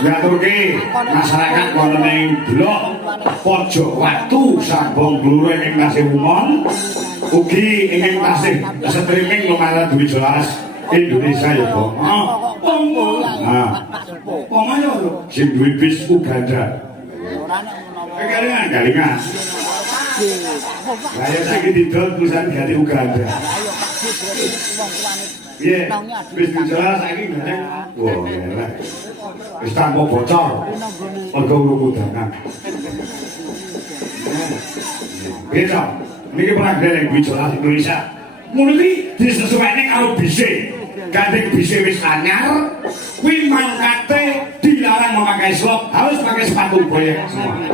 ngaturke masyarakat wonten ing blok pojok watu Sabong Bluro ing tasih umon ugi ing tasih streaming lumayan duwe jelas Indonesia ya Bang. Pokoknya sing duwe bis Uganda. Galingan. Saya saiki didol perusahaan ganti Uganda. Iya, bis jelas saiki ganti. Wah, elek. Wis tanpa bocor. Mergo urung udangan. Beda. Niki pengadilan yang jelas Indonesia. Ngono iki disesuaikan karo bise. Gandeng bise wis anyar, kuwi mangkate dilarang memakai slop, harus pakai sepatu boyek semua.